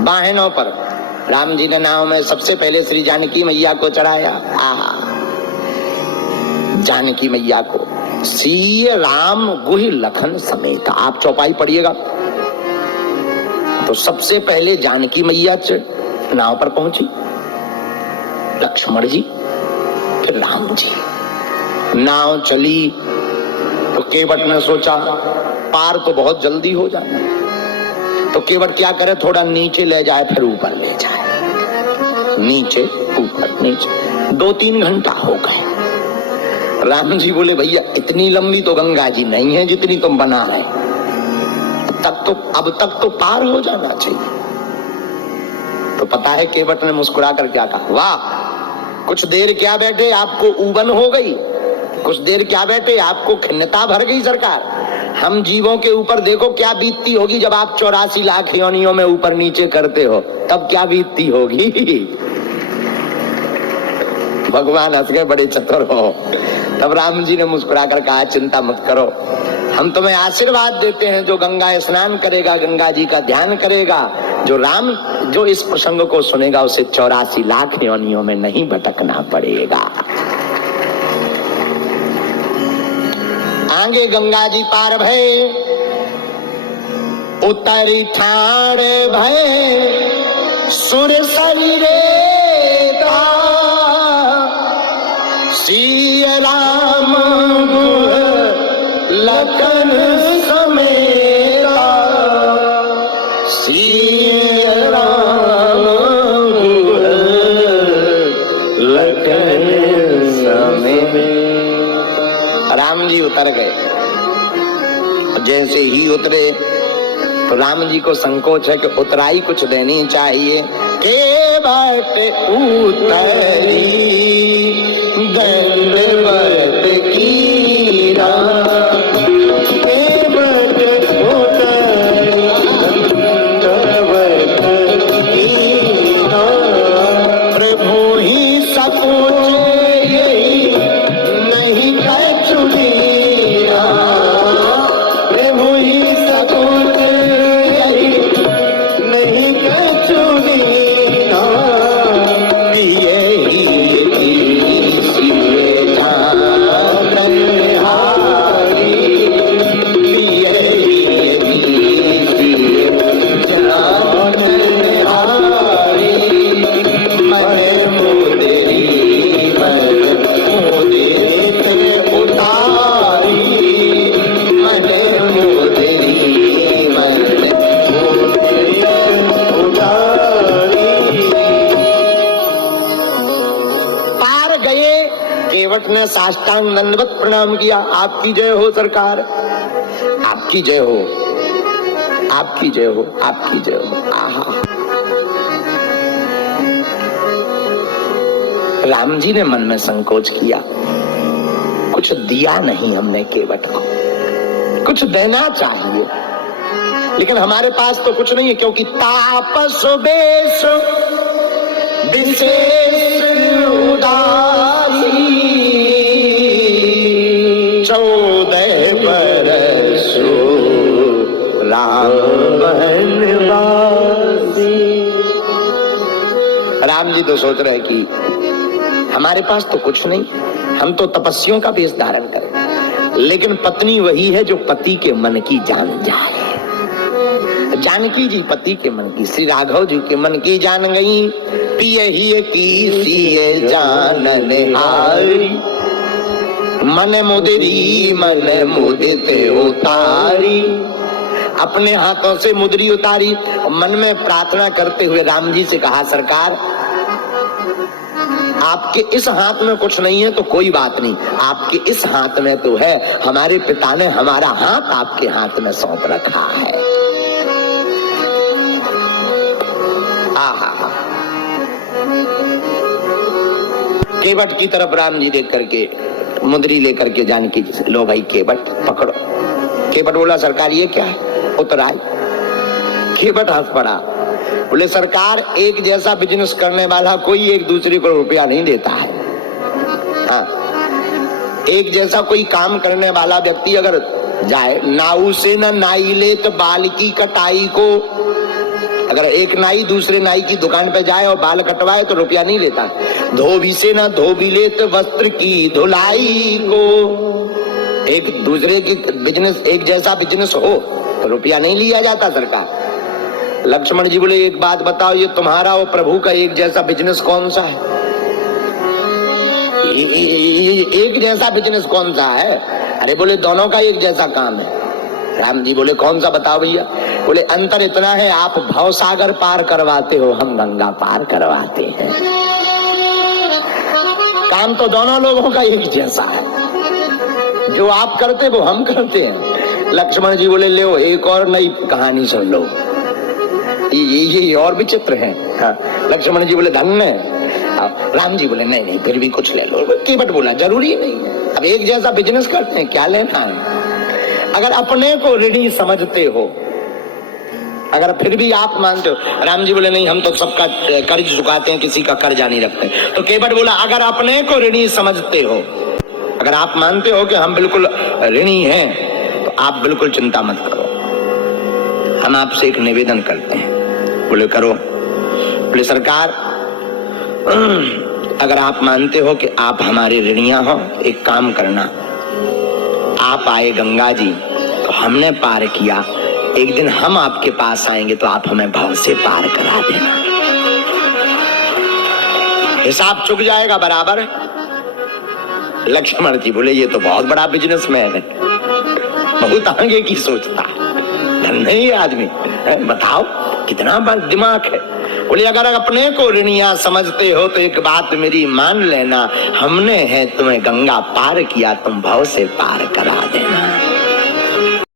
वाहनों पर राम जी ने नाव में सबसे पहले श्री जानकी मैया को चढ़ाया। आहा, जानकी मैया को सीय राम गुहि लखन समेत। आप चौपाई पढ़िएगा तो सबसे पहले जानकी मैया नाव पर पहुंची, लक्ष्मण जी, फिर राम जी। नाव चली तो केवट ने सोचा पार तो बहुत जल्दी हो जाना, तो केवट क्या करे, थोड़ा नीचे ले जाए फिर ऊपर ले जाए, नीचे ऊपर नीचे। 2-3 घंटा हो गए। राम जी बोले भैया इतनी लंबी तो गंगा जी नहीं है जितनी तुम बना रहे, अब तक तो पार हो जाना चाहिए। तो पता है केवट ने मुस्कुरा कर क्या कहा, वाह कुछ देर क्या बैठे, आपको ऊबन हो गई, कुछ देर क्या बैठे, आपको खिन्नता भर गई सरकार। हम जीवों के ऊपर देखो क्या बीतती होगी जब आप 84 लाख योनियों में ऊपर नीचे करते हो, तब क्या बीतती होगी। भगवान हंस गए, बड़े चतुर हो। तब राम जी ने मुस्कुरा कर कहा चिंता मत करो, हम तुम्हें आशीर्वाद देते हैं, जो गंगा स्नान करेगा, गंगा जी का ध्यान करेगा, जो इस प्रसंग को सुनेगा उसे 84 लाख योनियों में नहीं भटकना पड़ेगा। आगे गंगा जी पार भय, उतरी ठाड़ भय सुर शरीरे का, सिय राम लखन समेरा, सिय राम लखन समेरा। राम जी उतर गए। जैसे ही उतरे तो राम जी को संकोच है कि उतराई कुछ देनी चाहिए। केवट उतरी दंडवत कीरा, केवट उतरी दंडवत कीरा, प्रभु ही सपूत नहीं कछु दीरा, प्रभु ही सपूत नहीं कछु दीरा, ने साष्टांग दंडवत प्रणाम किया। आपकी जय हो सरकार, आपकी जय हो, आपकी जय हो, आपकी जय हो। आहा, राम जी ने मन में संकोच किया, कुछ दिया नहीं हमने केवट को, कुछ देना चाहिए, लेकिन हमारे पास तो कुछ नहीं है, क्योंकि तापस बेश विशेष उदासी, 14 बरस राम वनवासी। राम जी तो सोच रहे कि हमारे पास तो कुछ नहीं, हम तो तपस्वियों का वेश धारण करें, लेकिन पत्नी वही है जो पति के मन की जान जाए। जानकी जी पति के मन की, श्री राघव जी के मन की जान गई। पियहि की सिय जानन हारी, मन मुदरी मन मुदित उतारी। अपने हाथों से मुदरी उतारी, मन में प्रार्थना करते हुए राम जी से कहा, सरकार आपके इस हाथ में कुछ नहीं है तो कोई बात नहीं, आपके इस हाथ में तो है। हमारे पिता ने हमारा हाथ आपके हाथ में सौंप रखा है। आहा, केवट की तरफ राम जी देख करके मुद्री लेकर के जानकी जी से, लो भाई केवट पकड़ो। केवट बोला सरकार ये क्या है, उतराई। केवट हंस पड़ा, बोले सरकार एक जैसा बिजनेस करने वाला कोई एक दूसरे को रुपया नहीं देता है। हाँ, एक जैसा कोई काम करने वाला व्यक्ति अगर जाए, नाऊ से न नाई ले तो बाल की कटाई को, अगर एक नाई दूसरे नाई की दुकान पे जाए और बाल कटवाए तो रुपया नहीं लेता। धोबी से ना धोबी लेत वस्त्र की धुलाई को। एक दूसरे की बिजनेस, एक जैसा बिजनेस हो तो रुपया नहीं लिया जाता सरकार। लक्ष्मण जी बोले एक बात बताओ, ये तुम्हारा और प्रभु का एक जैसा बिजनेस कौन सा है? एक जैसा बिजनेस कौन सा है? अरे बोले दोनों का एक जैसा काम है। राम जी बोले कौन सा बताओ भैया? बोले अंतर इतना है, आप भव सागर पार करवाते हो, हम गंगा पार करवाते हैं। काम तो दोनों लोगों का एक जैसा है, जो आप करते वो हम करते हैं। लक्ष्मण जी बोले ले एक और नई कहानी सुन लो, ये और विचित्र है। हाँ। लक्ष्मण जी बोले धन्य है। राम जी बोले नहीं नहीं फिर भी कुछ ले लो। केवट बोला जरूरी नहीं है, अब एक जैसा बिजनेस करते हैं, क्या लेना है? अगर अपने को ऋणी समझते हो, अगर फिर भी आप मानते हो। राम जी बोले नहीं हम तो सबका कर्ज चुकाते हैं, किसी का कर्जा नहीं रखते। तो केवट बोला अगर अपने को ऋणी समझते हो, अगर आप मानते हो कि हम बिल्कुल ऋणी हैं, तो आप बिल्कुल चिंता मत करो, हम आपसे एक निवेदन करते हैं। बोले करो। बोले सरकार अगर आप मानते हो कि आप हमारे ऋणिया हो, एक काम करना, आप आए गंगा जी तो हमने पार किया, एक दिन हम आपके पास आएंगे तो आप हमें भव से पार करा देना, हिसाब चुक जाएगा बराबर। लक्ष्मण जी बोले ये तो बहुत बड़ा बिजनेसमैन है, बहुत आगे की सोचता है, धन्य ही आदमी, बताओ कितना बड़ा दिमाग है। बोले अगर अपने को ऋणिया समझते हो तो एक बात मेरी मान लेना, हमने है तुम्हें गंगा पार किया, तुम भव से पार करा देना।